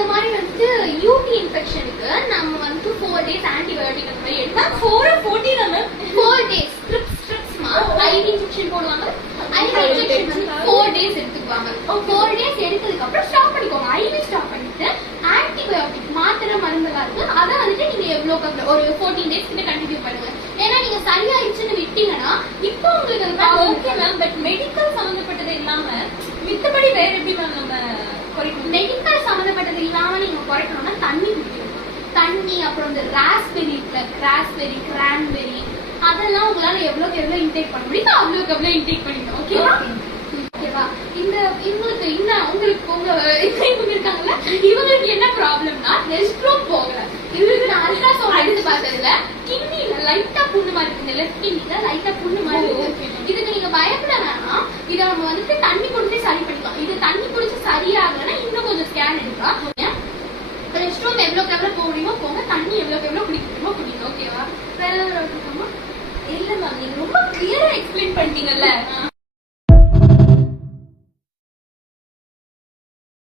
இந்த மாதிரி வந்து யூடி இன்ஃபெக்ஷனுக்கு நம்ம வந்து 4 days ஆன்டிபயோட்டிக் அந்த மாதிரி எடுத்தா 4 நம்ம 4 days ஸ்ட்ரிப்ஸ்மா ஐவி இன்ஜெக்ஷன் போடுவாங்க. ஐவி இன்ஜெக்ஷன் வந்து 4 days எடுத்துக்குவாங்க. 4 days எடுத்ததுக்கு அப்புறம் ஸ்டாப் பண்ணிக்கோங்க. ஐவி ஸ்டாப் பண்ணிட்டு ஆன்டிபயோட்டிக் மாத்திரை மருந்துலாம் இருக்கு அதை வந்துட்டு நீங்க எவ்வளவு ஒரு 14 days கிட்ட கண்டினியூ பண்ணுங்க. ஏன்னா நீங்க சரியாயிடுச்சுன்னு விட்டீங்கன்னா இப்போ உங்களுக்கு ஓகே மேம். பட் மெடிக்கல் சம்பந்தப்பட்டது இல்லாம மித்தபடி வேற எப்படி மேம் நம்ம குறைக்கணும்? மெடிக்கல் சம்பந்தப்பட்டது இல்லாம நீங்க குறைக்கணும்னா தண்ணி குடிக்கணும். தண்ணி அப்புறம் இந்த ராஸ்பெரி கிராஸ்பெரி கிரான்பெரி அதெல்லாம் உங்களால எவ்வளவு இன்டேக் பண்ண முடியுமோ அவ்வளவுக்கு எவ்வளவு இன்டேக் பண்ணிக்கணும். ஓகேவா? ஓகேவா? இந்த இவங்களுக்கு உங்களுக்கு உங்க இவங்க இருக்காங்கல்ல இவங்களுக்கு என்ன ப்ராப்ளம்னா ரெஸ்ட் ரூம் போகல. இவங்களுக்கு நான் அல்ட்ராசவுண்ட் எடுத்து பார்த்ததுல கிட்னில லைட்டா புண்ணு மாதிரி இருக்கு. லெஃப்ட் கிட்னில லைட்டா புண்ணு மாதிரி இருக்கு. இதுக்கு நீங்க பயப்பட வேணாம். இதை நம்ம வந்துட்டு தண்ணி குடிச்சு சரி பண்ணிக்கலாம். இது தண்ணி குடிச்சு சரியாகலன்னா இன்னும் கொஞ்சம் ஸ்கேன் எடுக்கலாம். ரெஸ்ட் ரூம் எவ்வளவுக்கு எவ்வளவு போக முடியுமோ போங்க. தண்ணி எவ்வளவுக்கு எவ்வளவு குடிக்க முடியுமோ குடிங்க. ஓகேவா? வேற ஏதாவது இருக்கா? இல்ல மேம், நீங்க ரொம்ப கிளியரா எக்ஸ்பிளைன் பண்ணிட்டீங்கல்ல.